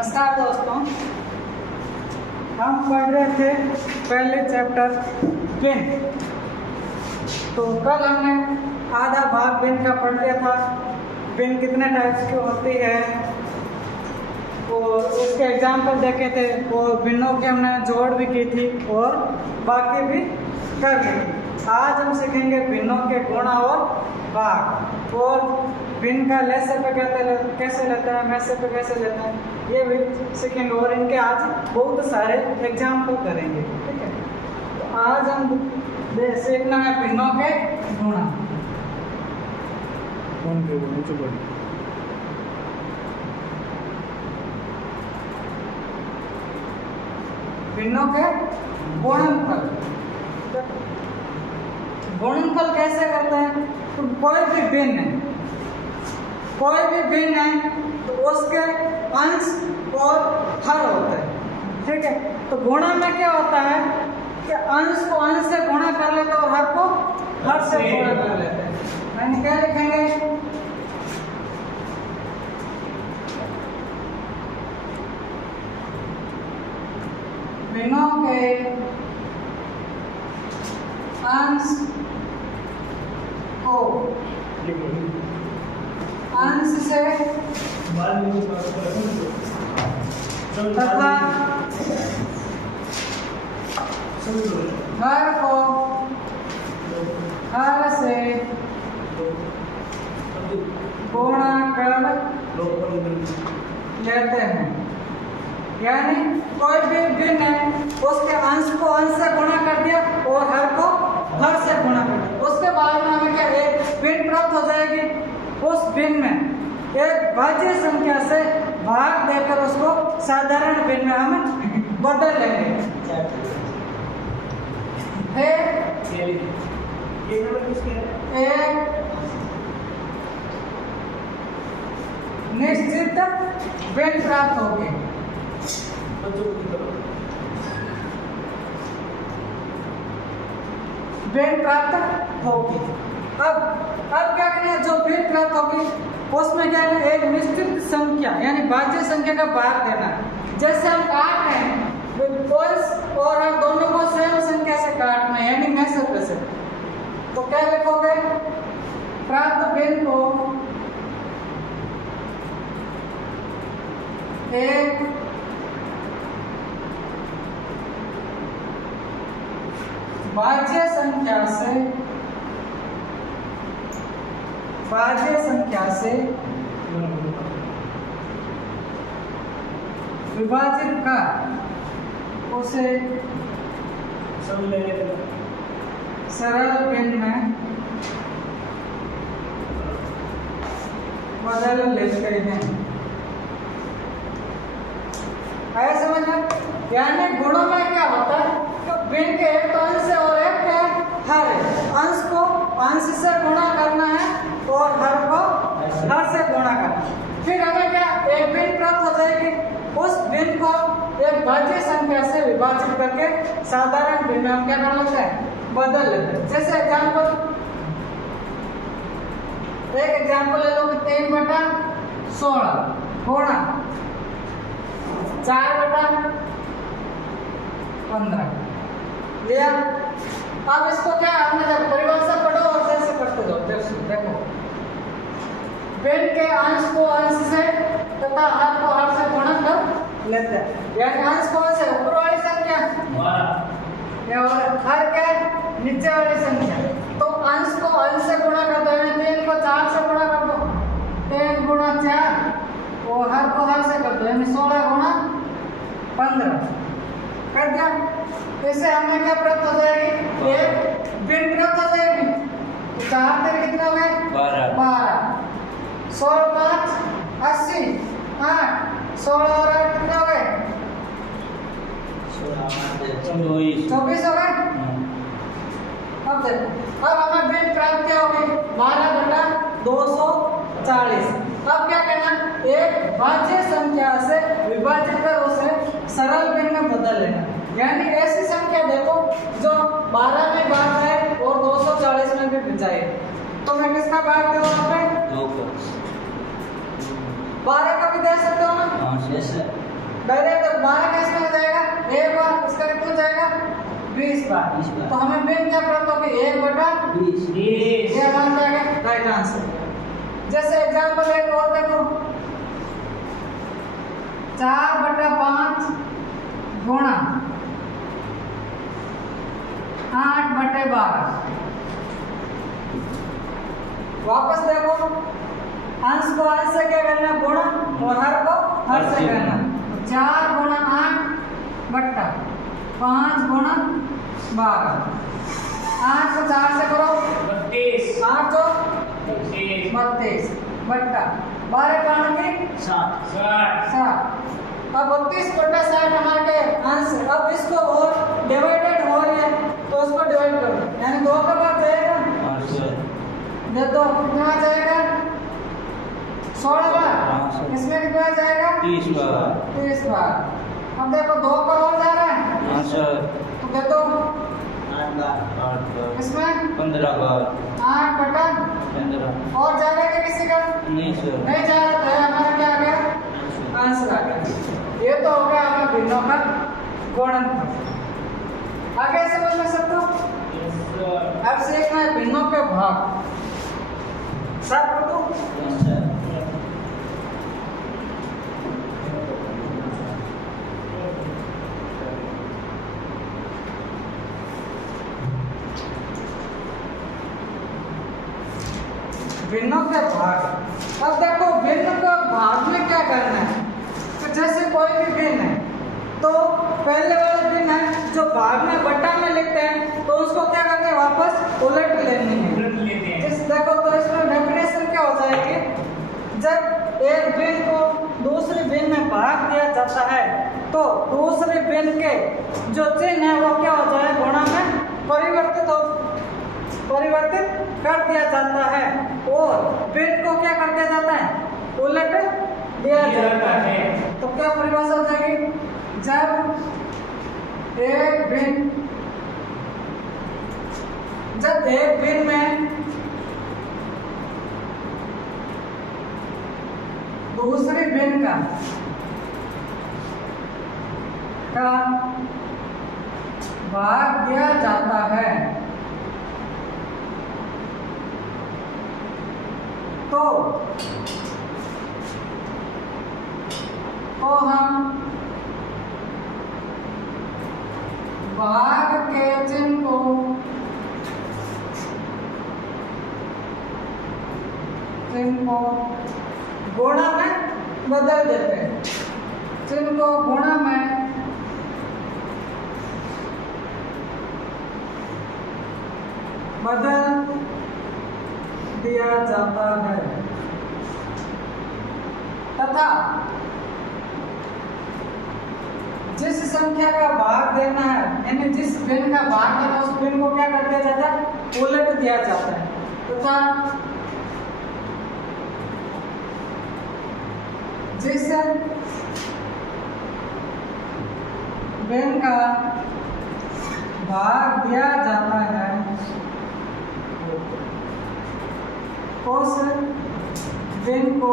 नमस्कार दोस्तों, हम पढ़ रहे थे पहले चैप्टर भिन्न। तो कल हमने आधा भाग भिन्न का पढ़ लिया था। भिन्न कितने टाइप्स की होती है और उसके एग्जाम्पल देखे थे और भिन्नों की हमने जोड़ भी की थी और बाकी भी कर ली थी। आज हम सीखेंगे भिन्नों के गुण और भाग और भिन्न का लेसे पे कैसे लेते हैं, मैसे पे कैसे लेते हैं, ये भी सीखेंगे और इनके आज बहुत सारे एग्जाम्पल करेंगे। ठीक है, तो आज हम सीखना है भिन्नों के गुण। भिन्नों के गुणनफल। गुणनफल कैसे करते हैं? तो कोई भी भिन्न है तो उसके अंश और हर होते हैं। ठीक है, तो गुणा में क्या होता है कि अंश को अंश से गुणा कर लेते हैं और हर को हर से गुणा कर लेते हैं। यानी क्या लिखेंगे? भिन्नों के अंश को अंश से तथा हर को हर से गुणा कर लेते हैं। यानी कोई भी भिन्न है उसके अंश को अंश से गुणा कर दिया और हर को हर से गुणा कर दिया। उसके बाद में हमें क्या एक भिन्न प्राप्त हो जाएगी। उस भिन्न में एक भाज्य संख्या से भाग देकर उसको साधारण भिन्न में हम बदल लेंगे। एक निश्चित भिन्न प्राप्त होगी। भिन्न प्राप्त होगी। अब क्या करना है? जो भिन्न प्राप्त होगी उसमें क्या है? एक निश्चित संख्या यानी भाज्य संख्या का भाग देना। जैसे हम काट रहे हैं और हम दोनों को सेम संख्या से काटना है यानी मैसे से, तो क्या लिखोगे? प्राप्त भिन्न को एक भाज्य संख्या से विभाजित कर उसे सरल भिन्न में बदल लेते हैं। आया समझ में? यानी गुणों में क्या होता है? तो भिन्न के एक तो अंश है और एक क्या है? हर है। अंश को अंश से गुणा करना है और हर को हर से गुणा करना है। फिर हमें क्या एक भिन्न प्राप्त हो जाएगी। उस भिन्न को एक भाज्य संख्या से विभाजित करके साधारण भिन्न में हम क्या कर लेते हैं? बदल लेते हैं। जैसे एग्जाम्पल ले लो कि 3/16 गुणा 4/15 लिया। अब इसको क्या हमने जब परिभाषा पढ़ो और जैसे पढ़ते जाओ। देखो भिन्न के अंश को अंश से तथा हर को हर से गुणा कर लेते हैं। यानी अंश कौन से? ऊपर वाली संख्या और हर क्या है? नीचे वाली संख्या। तो अंश को अंश से गुणा कर दो यानी 3 को 4 से गुणा कर दो। 3 गुणा 4 और हर को हर से कर दो यानी 16 गुणा 15 कर दिया। इससे हमें क्या प्राप्त हो जाएगी? एक भिन्न प्राप्त हो जाएगी। तो 4 तेरे कितने हो गए? 12। 16 5 80 8 16 और 8 कितने हो गए? 24 हो गए। अब देखो अब हमें भिन्न प्राप्त क्या होगी? 12/240। अब क्या करना? एक भाज्य संख्या से विभाजित कर उसे सरल भिन्न में बदल लेना। यानी ऐसी संख्या देखो जो 12 में भाग जाए और 240 में भी जाए। तो मैं किसका भाग दूं वहां पे? 12 का भी दे सकते हो ना? हाँ, डायरेक्ट 12 का इसमें हो जाएगा एक बार, इसका कितना जाएगा 20 बार। तो हमें बिन क्या प्राप्त होगा 1/20। ये हमारा क्या है राइट आंसर। जैसे एग्जांपल एक और देखो 4/5 गुणा 8/12। वापस देखो अंश को अंश से क्या करना गुणा और हर को हर से करना। 4 गुणा 8 बट्टा 5 गुणा 12। 8 को 4 से करो 32। 8 को 32 बट्टा 12 पाँच की 60। अब 32/60 हमारे के अंश है। अब इसको और डिवाइडेड हो रही है तो उसको डिवाइड करो, यानी 2 का बार जाएगा दे दो कितना आ जाएगा 16 बार। इसमें कितना आ जाएगा 30 बार। अब देखो 2 का और जा रहा है तो दे दो 8 बार। इसमें 15 बार 8/15 और जा रहा है किसी का नहीं जा रहा तो हमारा क्या आ गया आंसर आ गया। ये तो हो गया आपका भिन्नों का गुणनफल। आगे समझ में सबको? अब सीखना है भिन्नों के भाग। सब को भिन्नों के भाग। अब देखो भिन्न के भाग में क्या करना है। तो जैसे कोई भी भिन्न है तो पहले वाले भिन्न है जो भाग में बट्टा में लिखते हैं तो उसको क्या करते हैं वापस उलट लेनी है। जिस देखो तो इसमें डेफिनेशन क्या हो जाएगी, जब एक भिन्न को दूसरे भिन्न में भाग दिया जाता है तो दूसरे भिन्न के जो चिन्ह है वो क्या हो जाए गुणा में परिवर्तित कर दिया जाता है और भिन्न को क्या कर दिया जाता है उलट दिया जाता है। तो क्या परिभाषा हो जाएगी, जब एक भिन्न में दूसरी भिन्न का भाग दिया जाता है तो हम भाग के चिन्ह को गुणा में बदल देते हैं। चिन्ह को गुणा में बदल दिया जाता है तथा जिस संख्या का भाग देना है यानी जिस भिन्न का भाग देना है उस भिन्न को क्या कर दिया जाता है उलट दिया जाता है तथा जिस भिन्न का भाग दिया जाता है उस भिन्न को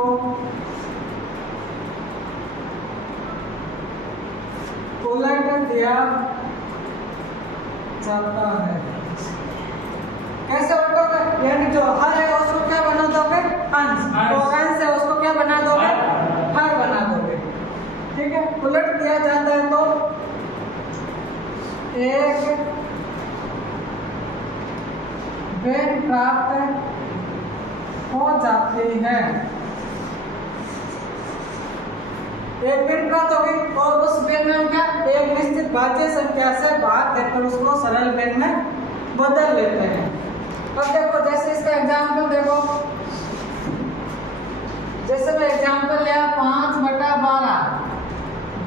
उलट दिया जाता है। कैसे उलटोगे, यानी जो हर है उसको क्या बना दोगे अंश, तो अंश है उसको क्या बना दोगे हर बना दोगे। ठीक है, उलट दिया जाता है तो एक भिन्न प्राप्त हो जाती है। एक भिन्न प्राप्त होगी और उस भिन्न में क्या एक निश्चित भाज्य संख्या से भाग देकर उसको सरल भिन्न में बदल लेते हैं। अब देखो जैसे इसका एग्जाम्पल देखो, जैसे मैं एग्जाम्पल लिया 5/12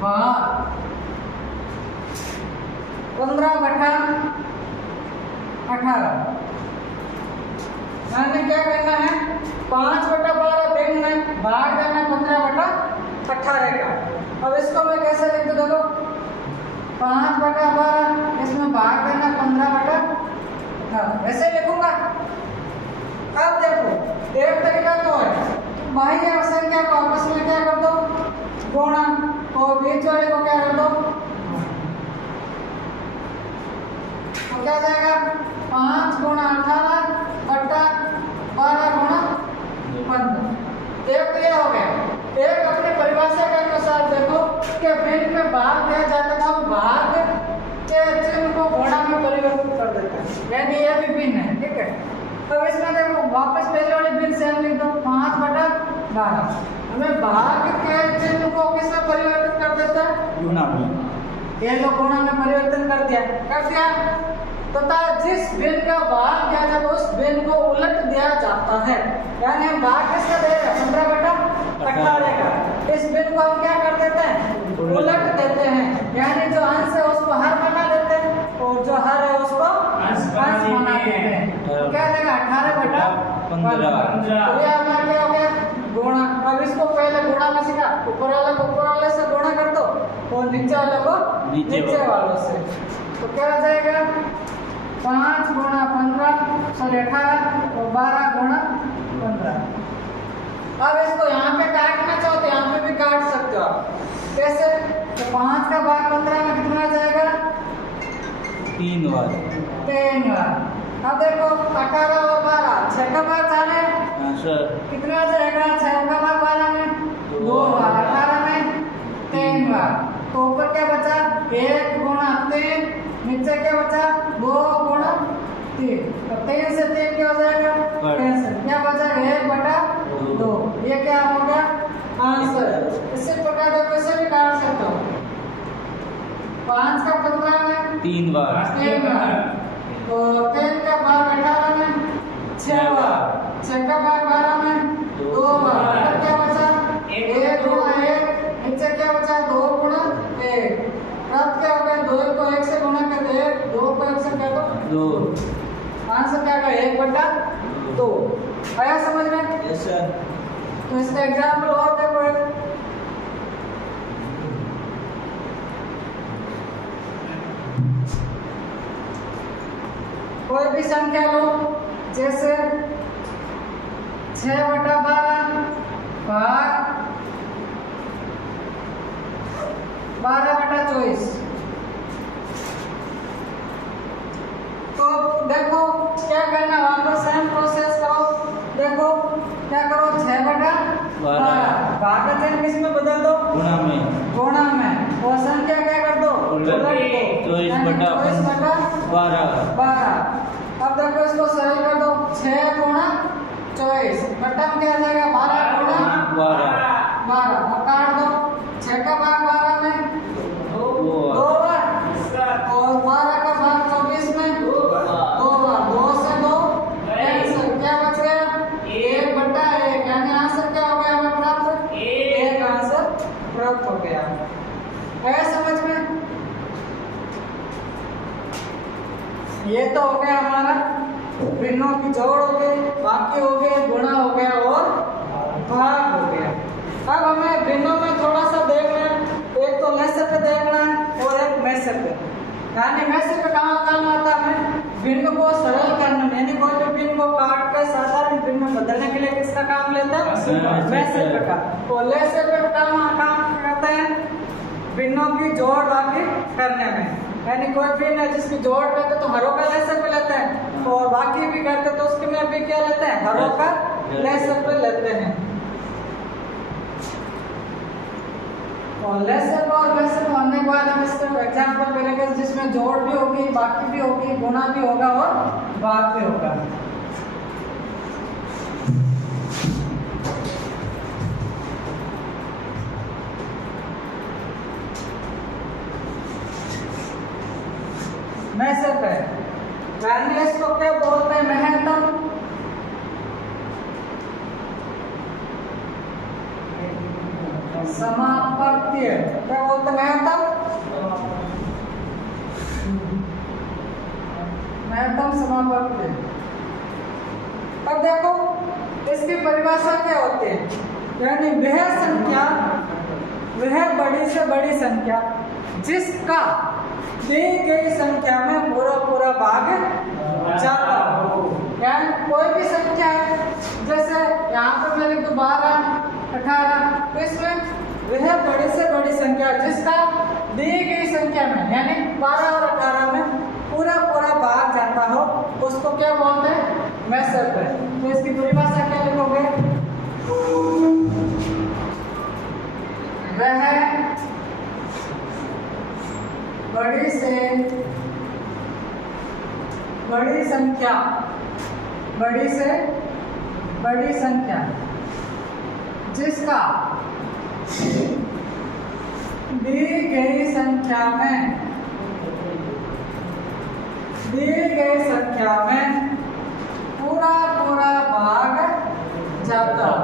भाग 15/18। मैंने क्या करना है 5/12 भिन्न में भाग देना 15/18 का। अब इसको मैं कैसे लिख दूं, देखो 5/12 इसमें भाग देना 15/18 ऐसे लिखूंगा। अब देखो एक तरीका तो है बाह्य संख्या को आपस में क्या कर दो गुणा और बीच वाले एक अपनी परिभाषा के अनुसार देखो कि भिन्न में भाग दिया जाता था, भाग के चिन्ह को गुणा में परिवर्तित कर देता है, यानी ये भी भिन्न है। ठीक है, तो इसमें देखो वापस पहले वाली भिन्न से हम लिख दो 5/12। हमें भाग के चिन्ह को किसमें परिवर्तित कर देता है? गुणा में। ये लोग गुणा में परिवर्तन कर दिया तथा जिस भिन्न का भाग दिया जाता है उस भिन्न को उलट दिया जाता है, यानी हम भाग किसका दे रहे हैं? 15/18 का। इस भिन्न को हम क्या कर देते हैं? उलट देते हैं, यानी जो अंश है उसको हर बना देते हैं और जो हर है उसको अंश बना देते हैं। तो क्या देगा? 18/15। तो ये हमारा क्या हो गया? गुणा। अब इसको पहले गुणा में सीखा, ऊपर वाले से गुणा कर दो और नीचे वाले को नीचे वालों से। तो क्या हो जाएगा? 5 × 15 सॉरी 18 और 12 × 15। अब इसको यहाँ पे काटना चाहो तो यहाँ पे भी काट सकते हो आप। कैसे? तो 5 का भाग 15 में कितना जाएगा? 3 बार। 3 बार। अब देखो 18 और 12, 6 का भाग 4 है। हाँ सर। कितना जाएगा? 6 का भाग 12 में 2 बार, 18 में 3 बार। तो ऊपर क्या बचा? 1 × 3, नीचे क्या बचा? 2 × 3। तो 3 से 3 क्या हो जाएगा? कैंसिल। क्या बचा? 1/2। ये क्या हो गया? आंसर। इसी प्रकार देखो इसे भी काट सकते हो। 5 का 15 में 3 बार। 3 बार। तो 3 का भाग 18 में 6 बार, 6 का भाग 12 में 2 बार। और क्या बचा? 1 × 1, नीचे क्या बचा? 2 × 1। अब क्या होगा? 2 को 1 से गुणा कर दे, 2 को 1 से क्या दो? 2। आंसर क्या होगा? 1/2। आया समझ में? Yes sir. तो इसका एग्जाम्पल और देखो। कोई भी संख्या लो, जैसे 6/12 भाग 12/24। तो देखो क्या करना, वापस सेम प्रोसेस करो। देखो क्या करो? 6/12 भाग का चिन्ह किस में बदल दो? गुणा में। गुणा में। और संख्या क्या कर दो? उलट दो। 24/12। अब देखो इसको सरल कर दो। 6 × 24 बटा में क्या आ जाएगा? 12 × 12। अब काट दो। 6 का भाग 12 में 2 बार और 12 का भाग 24 में 2 बार। 2 से 2 कैंसिल। क्या बच गया? 1/1, यानी आंसर क्या हो गया हमें प्राप्त? 1 आंसर प्राप्त हो गया। है समझ में? ये तो हो गया हमारा भिन्नों की जोड़ हो गई, बाकी हो गए गुणा हो गया और भाग हो गया। अब हमें भिन्नों में थोड़ा सा देखना है, एक तो लेसर पे देखना है और एक मैसर पे। यानी मैसर पे कहाँ काम आता है? हमें भिन्न को सरल करने में, यानी कोई भी भिन्न को काट कर साधारण भिन्न में बदलने के लिए किसका काम लेते हैं? मैसर पे का। और लेसर पे काम करते हैं भिन्नों की जोड़ बाकी करने में। यानी कोई भिन्न है जिसकी जोड़ करते तो हरों का लेसर पे लेते हैं और बाकी भी करते तो उसके में भी क्या लेते हैं? हरों का लेसर पे लेते हैं। और लेसर होने के बाद हम इसका एग्जाम्पल करेंगे जिसमें जोड़ भी होगी, बाकी भी होगी, गुणा भी होगा और भाग भी होगा। मैसर पे यानी इसको क्या बोलते हैं? महत्तम। समापत्य क्या बोलते हैं? महत्तम समापत्य। अब देखो इसकी परिभाषा क्या होती है? यानी वह संख्या, वह बड़ी से बड़ी संख्या जिसका दी गई संख्या में पूरा भाग जाता हो। यानी कोई भी संख्या है, जैसे यहाँ पर मैं लिख दूं 12, 18, तो इसमें वह बड़ी से बड़ी संख्या जिसका दी गई संख्या में यानी 12 और 18 में पूरा भाग जाता हो उसको क्या बोलते हैं? मैसर पे। तो इसकी परिभाषा क्या लिखोगे? बड़ी संख्या, बड़ी से बड़ी संख्या जिसका दी गई संख्या में पूरा पूरा भाग जाता हो,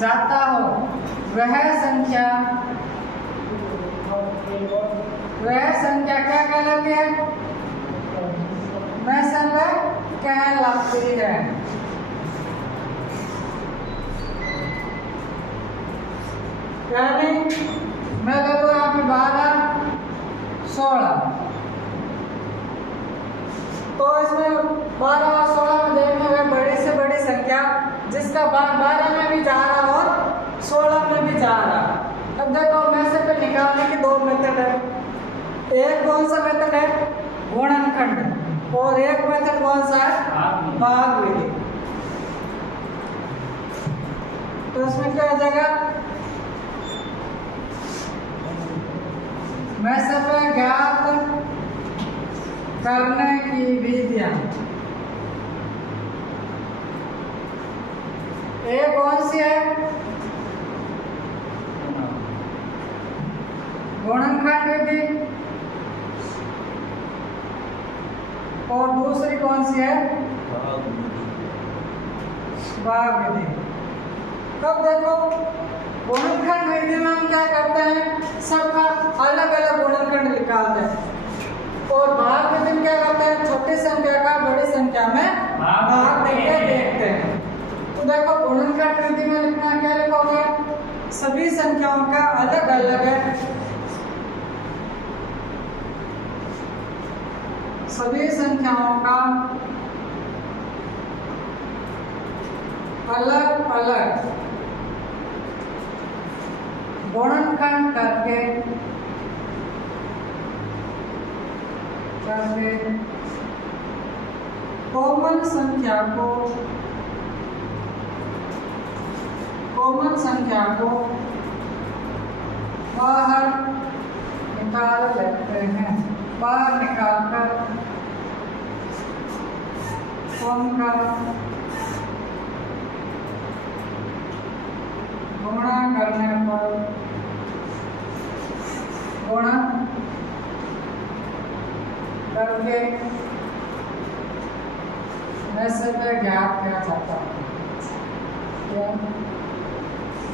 जाता हो वह संख्या क्या कहलाती है? वह संख्या कहलाती है। यानी मैं ले लो यहाँ पे 12, 16, तो इसमें 12 और 16 में देखने में बड़ी से बड़ी संख्या जिसका भाग 12 में भी जा रहा और 16 में भी जा रहा। अब देखो मैं से पे निकालने के दो मेथड है। एक कौन सा मेथड है? गुणनखंड। और एक मेथड कौन सा है? भाग विधि। तो इसमें क्या हो जाएगा? मैं से पे ज्ञात करने की विधियां। एक कौन सी है? गुणनखंड विधि। और दूसरी कौन सी है? भाग विधि। तब देखो गुणनखंड विधि में हम क्या करते हैं? सबका अलग अलग गुणनखंड निकालते हैं। और भाग विधि में क्या करते हैं? छोटी संख्या का बड़ी संख्या में भाग देके देखते हैं। तो देखो गुणनखंड विधि में लिखना क्या लिखोगे? सभी संख्याओं का अलग अलग है, सभी संख्याओं का अलग अलग गुणनखंड करके कॉमन संख्या को बाहर निकाल लेते हैं। बाहर निकालकर उनका गुणा करने पर गुणा करके ऐसे में ज्ञात किया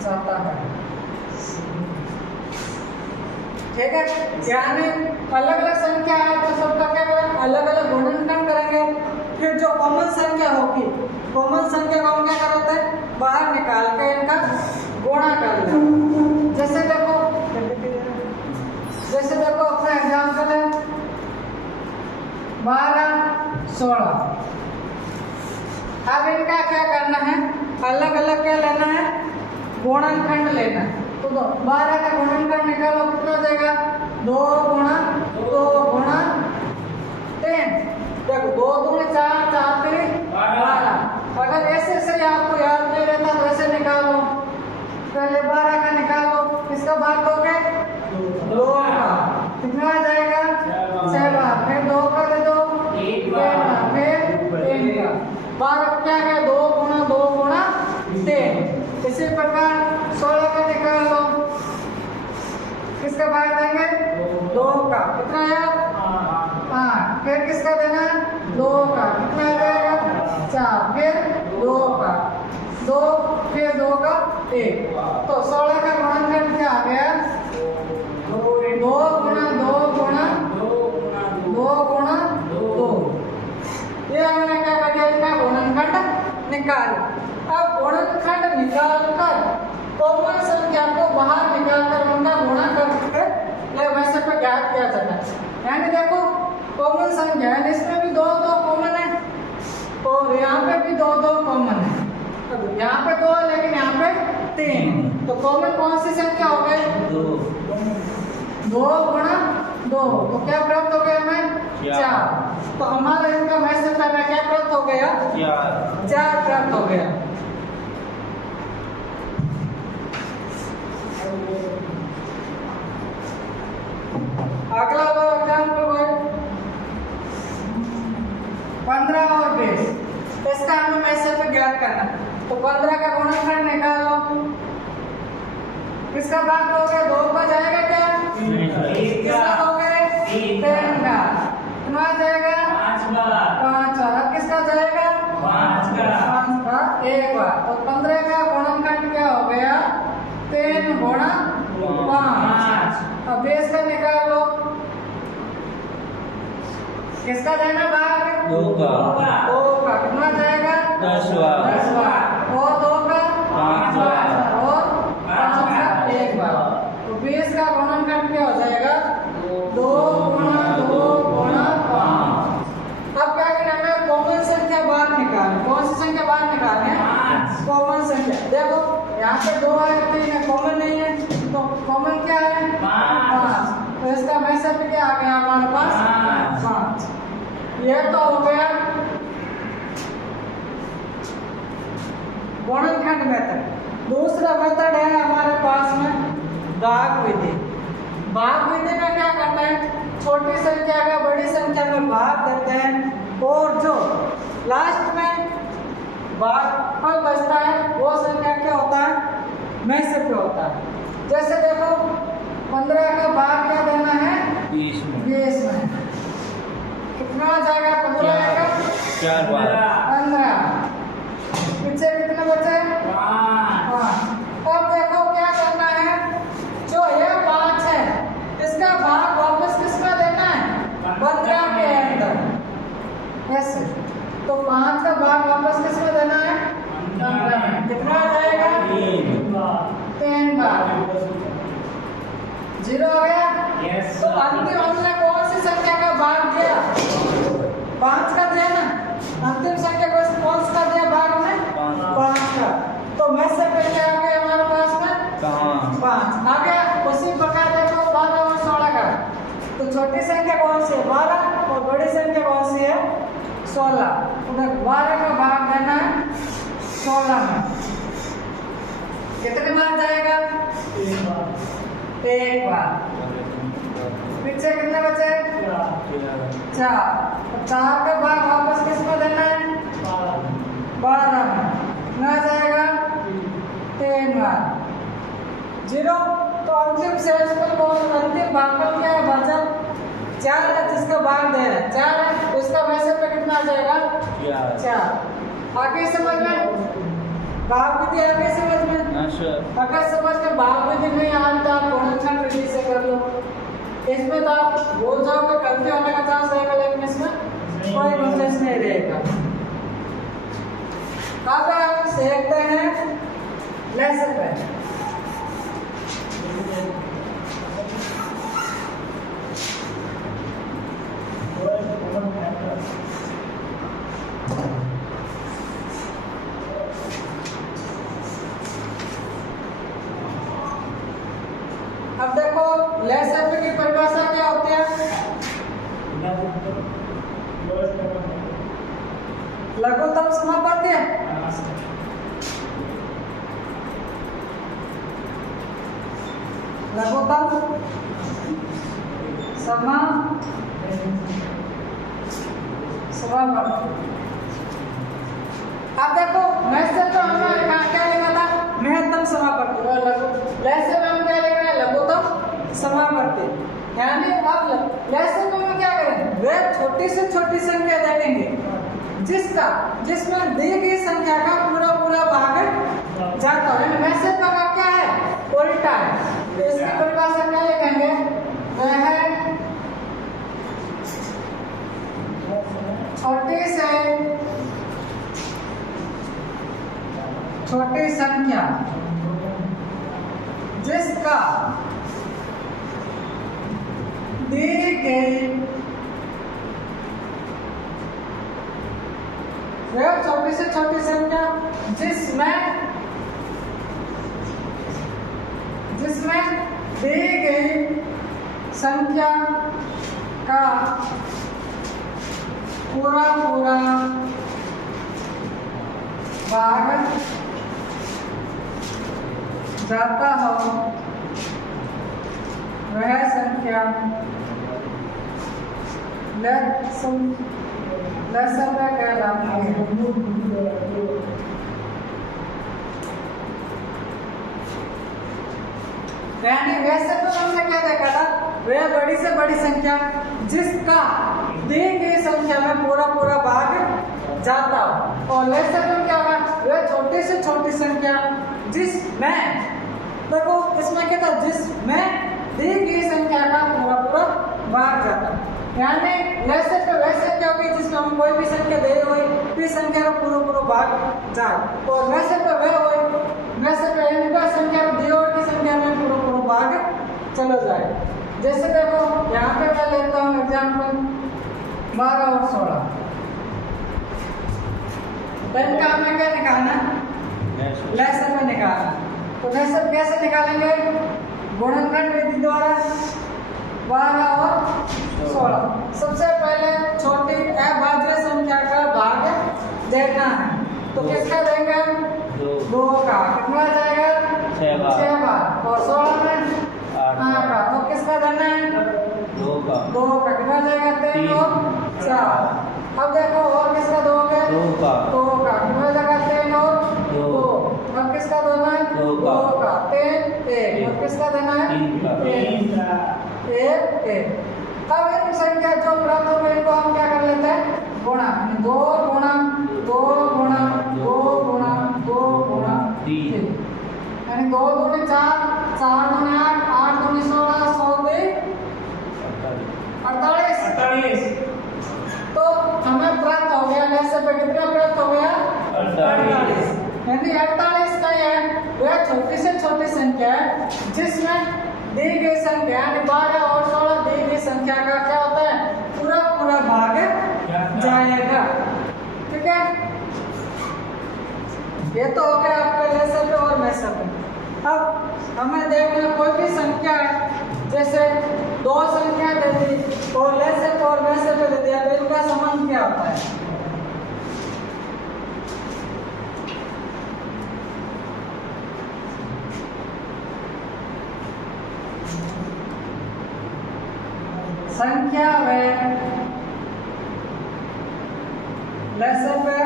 जाता है। ठीक है, यानी अलग अलग संख्या है तो सबका क्या करेंगे? अलग अलग गुणनखंड करेंगे। फिर जो कॉमन संख्या होगी, कॉमन संख्या को हम क्या करते हैं? बाहर निकाल के इनका गुणा कर लें। जैसे देखो अपना एग्जाम्पल है 12, 16। अब इनका क्या करना है? अलग अलग क्या लेना है? गुणनखंड लेना है। तो 12 का गुणनखंड निकालो, कितना देगा? 2 गुणा 3। देखो 2 दूनी 4, 4 3 12। अगर ऐसे आपको याद नहीं रहता तो ऐसे निकालो। पहले 12 का निकालो, इसका भाग दोगे 2 का, कितना आ जाएगा? 7। फिर 2 का दे दो 8, फिर 3 का। 12 क्या है? 2 गुणा 3। इसी प्रकार 16 का निकाल लो, किसका भाग देंगे? 2 का, कितना है? 5। फिर किसका देना है? 2 का, कितना आ जाएगा? 4। फिर 2 का 2, फिर 2 का 1। तो 16 का गुणनखंड क्या आ गया? 2 गुणा 2। ये हमने क्या कर दिया? इसका गुणनखंड निकाल। अब गुणनखंड निकालकर कॉमन संख्या को बाहर निकालकर उनका गुणा करके वैसे पे ज्ञात किया जाता है। यानी देखो कॉमन संख्या है, इसमें भी 2 कॉमन है और यहाँ पे भी 2 कॉमन है। तो यहाँ पे 2 लेकिन यहाँ पे 3। तो कॉमन कौन सी संख्या हो गई? 2 गुणा 2। तो क्या प्राप्त हो गया हमें? 4। तो हमारा इनका मैसेज में क्या प्राप्त हो गया? 4 प्राप्त हो गया। अगला लो एग्जाम्पल भाई 15 और 20, इसका हमें ऐसे पे ज्ञात करना। तो 15 का गुणनखंड निकालो, किसका भाग दोगे? 2 का जाएगा क्या? किसका दोगे? 3 का। कितना जाएगा? 5 का। अब किसका जाएगा? 5 का 1 बार। तो 15 का गुणनखंड क्या हो गया? 3 गुणा 5। अब 20 का निकालो, किसका देना भाग? 2 का। 2 का। कितना जाएगा? 10 बार। और 2 का 5 बार। और 5 का 1 बार। तो 20 का गुणनखंड क्या हो जाएगा? 2 गुणा 2 गुणा 5। अब क्या करना है? कॉमन संख्या बाहर निकालनी। कौन सी संख्या बाहर निकालनी है? कॉमन संख्या। देखो यहाँ पे 2 है, 3 है, कॉमन नहीं है, तो कॉमन क्या है? 5। तो इसका मैसेज क्या आ गया हमारे पास? 5। ये तो हो गया गुणनखंड मेथड। दूसरा मेथड है हमारे पास में भाग विधि। भाग विधि में क्या करना है? छोटी संख्या का बड़ी संख्या में भाग देते हैं और जो लास्ट में भागफल बचता है वो संख्या क्या होता है? मैसेज पे होता है। जैसे देखो 15 का भाग क्या देना है? 20 में। कितना आ जाएगा? 15 का 4 बार। 15। पीछे कितने बचे? 5। अब देखो क्या करना है? जो ये 5 है इसका भाग वापस किसका देना है? 15 के अंदर। ऐसे तो 5 का भाग वापस किसमें देना है? 15 में। कितना आ जाएगा? 3 बार। 0 हो गया। तो अंतिम हमने कौन सी संख्या का भाग दिया? 5 का दिया ना। अंतिम संख्या कौन सा दिया भाग में? 5 का। तो मैसेज पे क्या आ गया हमारे पास में? 5 आ गया। उसी प्रकार देखो 12 और 16 का। तो छोटी संख्या कौन सी है? 12। और बड़ी संख्या कौन सी है? 16। तो 12 का भाग देना है 16 में। कितने बार जाएगा? 1 बार। पीछे कितने बचे? 4। तो 4 का भाग वापस किसमें देना है? 12 में। कितना जाएगा? 3 बार। 0। तो अंतिम शेषफल कौन? अंतिम भागफल क्या है? बचा 4 है, जिसका भाग दे रहा है 4 है, तो इसका मैसेज पे कितना आ जाएगा? 4। आगे समझ में? भाग विधि आगे समझ में? अगर समझ में भाग विधि नहीं आता आप गुणनखंड विधि से कर लो। इसमें तो आप भूल जाओगे, गलती होने का चांस रहेगा, लेकिन इसमें कोई गुंजाइश नहीं रहेगा। अब हम सीखते हैं लेसन पे। अब देखो लेसन की परिभाषा क्या होती है? लघुत्तम समापत्ति। लघुत्तम समापत्ति। अब देखो मैसेज तो हमने क्या लिखा था? महत्तम समापत्ति। और लेसन में हम क्या लिख रहे हैं? लघुत्तम समापत्ति। यानी अब लेसन में क्या करें? वे छोटी से छोटी संख्या देखेंगे जिसमें दी गई संख्या का पूरा भाग जाता है। मैसेज का क्या है? उल्टा है। तो इसकी परिभाषा क्या लिखेंगे? वह है छोटी से छोटी संख्या जिसका दी गई छोटी से छोटी संख्या जिसमें दी गई संख्या का पूरा भाग जाता हो वह संख्या लहसुन में कहलाती है। यानी वैसे तो हमने क्या देखा था, वह बड़ी से बड़ी संख्या जिसका दी गई संख्या में पूरा पूरा भाग जाता हो, और लहसुन क्या होगा, वह छोटी से छोटी संख्या जिसमें, देखो इसमें क्या था, जिसमें दी गई संख्या का पूरा पूरा भाग जाता है। यानी लहसुन पे वैसे क्या होगी जिसमें हम कोई भी संख्या दे हुई फिर संख्या का पूरा पूरा भाग जाए, और वैसे पे वह हुई वैसे पे इनका संख्या दी की संख्या में पूरा पूरा भाग चला जाए। जैसे देखो यहाँ पे मैं लेता हूँ एग्जाम्पल 12 और 16, तो इनका हमें क्या निकालना, लहसुन में निकालना। तो लहसुन कैसे निकालेंगे, गुणनखंड विधि द्वारा 12 और 16। सबसे पहले छोटी अभाज्य संख्या का भाग देना है, तो किसका देंगे, 2 का, कितना आ जाएगा 6 बार, और 16 में 8 का, तो किसका देना है 2 का, कितना आ जाएगा 3 और 4। अब देखो और किसका दोगे, 2 का, कितना आ जाएगा 3 और 2। अब किसका देना है 2 का, 3 1, अब किसका देना है 3 का, 1 1। अब इन संख्या जो प्राप्त हो गई इनको हम क्या कर लेते हैं, गुणा, 2 गुणा 2 गुणा 2 गुणा 2 गुणा 3, यानी 2 दूनी 4, 4 दूनी 8, 8 दूनी 16, 16 48। तो हमें प्राप्त हो गया, लहसुन पे कितना प्राप्त हो गया 48। यानी 48 का है वह छोटी से छोटी संख्या है जिसमें दी गई संख्या यानी 12 और 16 दी गई संख्या का क्या होता है, पूरा पूरा भाग जाएगा। ठीक है, ये तो हो गया आपके लहसुन पे और मैसर पे। अब हमें देखना कोई भी संख्या जैसे 2 संख्या दे दी और लहसुन और मैसर पे दे दिया, तो इनका संबंध क्या होता है, संख्या व लहसुन पे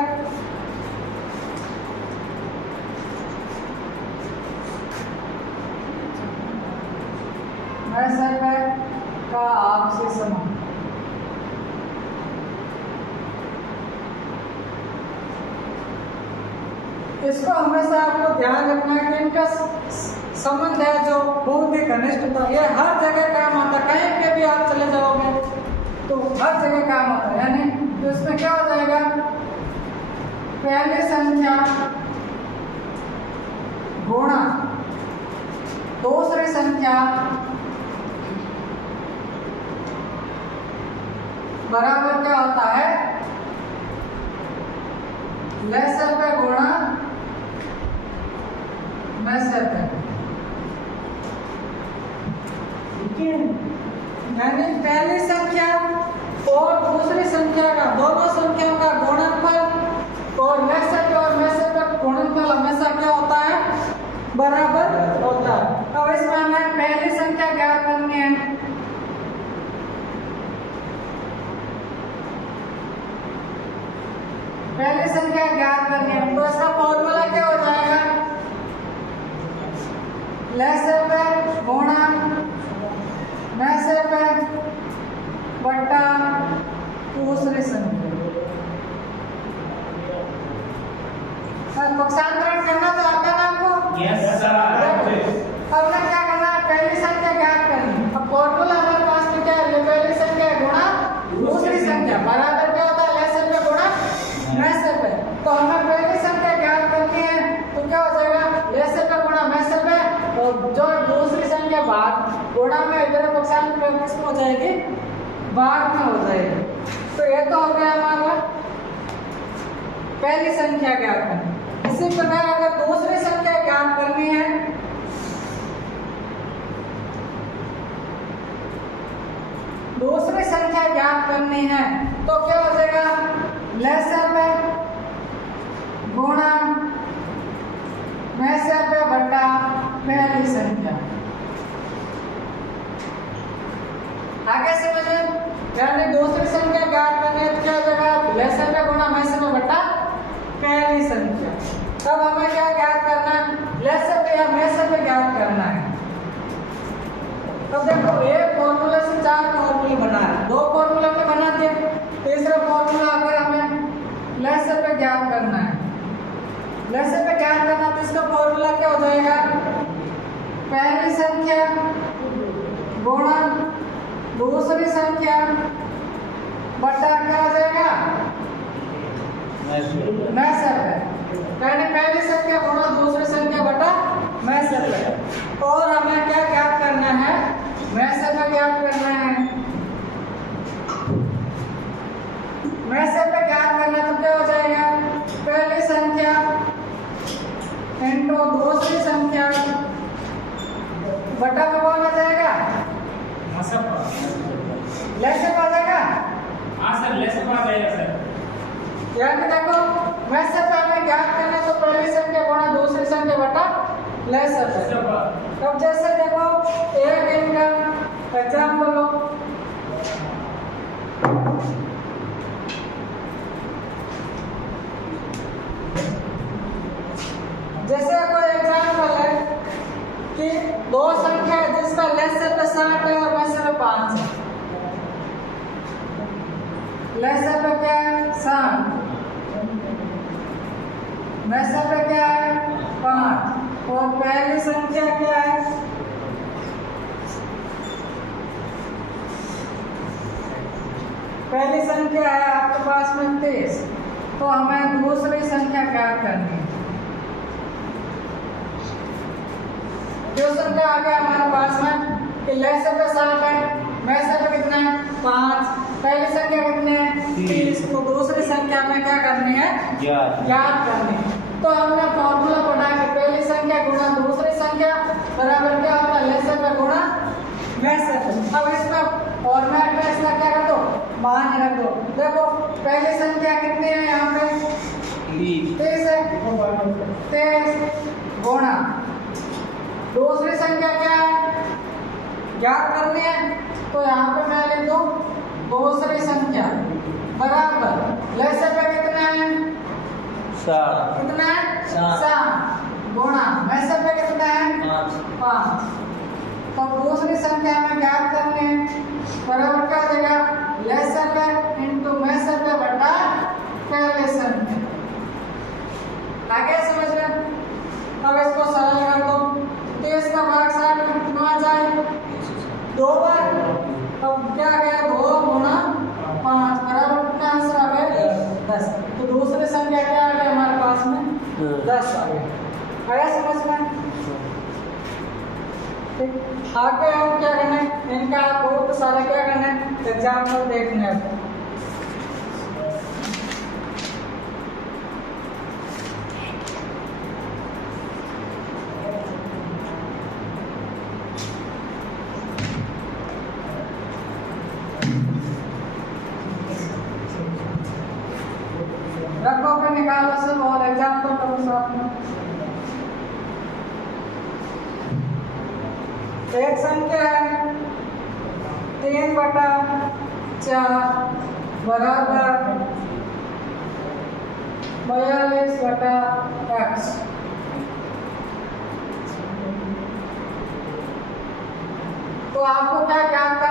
मैसर पे का आपसी संबंध। इसको हमेशा आपको ध्यान रखना है कि इनका संबंध है जो बहुत ही घनिष्ठ होता है, ये हर जगह काम आता है, कहीं पे भी आप चले जाओगे तो हर जगह काम आता है। यानी तो इसमें क्या हो जाएगा, पहली संख्या गुणा दूसरी संख्या बराबर क्या होता है, लहसुन पे गुणा मैसर पे। यानी पहली संख्या और दूसरी संख्या का, दोनों संख्याओं का गुणनफल और लहसुन और मैसर का गुणनफल हमेशा क्या होता है, बराबर होता है। अब इसमें हमें पहली संख्या ज्ञात करनी है, पहली संख्या ज्ञात करनी है, तो इसका फॉर्मूला क्या हो जाएगा, लहसुन पे गुणा मैसर पे बट्टा दूसरी संख्या। पक्षांतरण करना तो आता है आपको, यस सर। अब ना क्या करना है, पहली संख्या ज्ञात करनी। अब फॉर्मूला हमारे पास में क्या है, पहली संख्या गुणा दूसरी संख्या बराबर क्या होता है, लहसुन पे गुणा मैसर पे। तो हमें पहली संख्या ज्ञात करनी है, तो क्या हो जाएगा, लहसुन पे गुणा मैसर पे, और जो दूसरी संख्या भाग गुणा में इधर पक्षांतर किसमें हो जाएगी, भाग में हो जाएगी। तो ये तो हो गया हमारा पहली संख्या ज्ञात करनी। इसी प्रकार अगर दूसरी संख्या ज्ञात करनी है, दूसरी संख्या ज्ञात करनी है तो क्या हो जाएगा, लहसुन पे गुणा मैसर पे बटा पहली संख्या। आगे समझे, यानी दूसरी संख्या तब हमें क्या ज्ञात करना है, लेसर पे या मेसर पे ज्ञात करना है। तब देखो एक फॉर्मूला से 4 फॉर्मूले बना है, 2 फॉर्मूला हमने बना दिए, तीसरा फॉर्मूला अगर हमें लेसर पे ज्ञात करना है, लेसर पे ज्ञात करना तो इसका फॉर्मूला क्या हो जाएगा, पहली संख्या गुणा दूसरी संख्या बटा क्या हो जाएगा, मेसर पे, यानी पहली संख्या गुणा दूसरी संख्या बटा मेसर पे। और हमें क्या ज्ञात करना है, मेसर पे ज्ञात करना है। मेसर पे ज्ञात करना तो क्या हो जाएगा, पहली संख्या इंटू दूसरी संख्या बटा में कौन आ जाएगा, लेसर आ जाएगा। हाँ सर, लेसर आ जाएगा सर। यानी देखो मेसर पे हमें ज्ञात करना है तो पहली संख्या गुणा दूसरी संख्या बटा लेसर पे। अब जैसे देखो एक इनका एग्जाम्पल लो, जैसे कोई एग्जाम्पल है कि 2 संख्या है जिसका लेसर पे 60 है और मेसर पे 5 है। लेसर पे क्या है 60, मेसर पे क्या है 5, और पहली संख्या क्या है, पहली संख्या है आपके पास में 23, तो हमें दूसरी संख्या ज्ञात करनी है। जो संख्या आ गया हमारे पास में कि लेसर पे 60 है, मेसर पे कितना है 5, पहली संख्या कितनी है 30, तो दूसरी संख्या में क्या करनी है, ज्ञात करनी है। तो हमने फॉर्मूला पढ़ा कि पहली संख्या गुणा दूसरी संख्या बराबर क्या होता है, लेसर पे गुणा मेसर पे। अब इसमें फॉर्मेट में इसका क्या कर दो, मान रख दो। देखो पहली संख्या कितनी है यहाँ पे 30 है, 23 गुणा दूसरी संख्या क्या है, ज्ञात करनी है, तो यहाँ पे मैं लिख दूं दूसरी संख्या बराबर लेसर पे कितना है, कितना है 7 गुणा मेसर पे कितना है 5। तो दूसरी संख्या में ज्ञात करनी है, बराबर क्या हो जाएगा, लेसर पे इंटू मेसर पे बटा पहली संख्या। आगे समझ में। अब इसको सरल कर दो, 23 का भाग 60 में कितना आ जाए 2 बार, अब क्या गया 2 गुणा 5 बराबर कितना आंसर आ गया 10। तो दूसरी संख्या क्या आ गया हमारे पास में 10 आ गया। आया समझ में। ठीक, आगे हम क्या करना है, इनका बहुत सारा क्या करना है, एग्जाम्पल देखने हैं। रखो पे निकालो सब और एग्जाम्पल करो साथ में। एक संख्या है 3/4 बराबर 42/x। तो आपको क्या ज्ञात करना